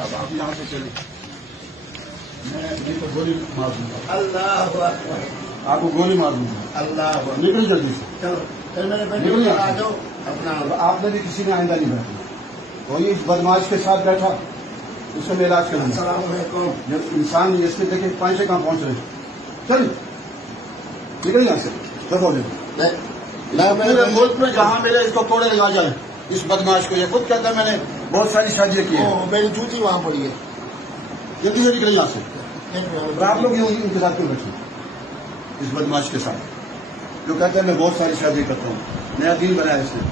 साहब आप यहाँ से चले, मैं नहीं तो गोली मार दूंगा। अल्लाह अकबर, आपको गोली मार दूंगा। अल्लाह अकबर। निकल जल्दी से। चलो फिर मेरे बेटे निकल को यहाँ आ से। जाओ अपना। आपने भी किसी ने आइंदा नहीं बैठना। वही इस बदमाश के साथ बैठा, उससे मैं इलाज करूंगा। अस्सलाम वालेकुम। जब इंसान इसके देखे पाँच से कहाँ पहुंच रहे, चल निकल यहाँ से। देखो पूरे मुल्क में जहाँ मिले इसको कोड़े लगा जाए, इस बदमाश को। ये खुद कहता है मैंने बहुत सारी शादियां की हैं। मेरी जूती वहाँ पड़ी है। जल्दी से निकले यहाँ से। और आप लोग यूं इंतजार क्यों बैठे इस बदमाश के साथ, जो कहता है मैं बहुत सारी शादी करता हूँ, नया दिन बनाया इसने।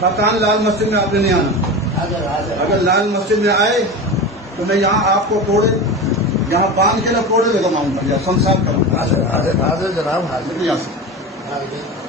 काकान लाल मस्जिद में आपने नहीं आना। अगर लाल मस्जिद में आए तो मैं यहाँ आपको कोड़े यहाँ बांध के ना कोड़े लगाऊंगा या संसार करूंगा। हाजिर जनाब, हाजिर। यहाँ से हाजिर।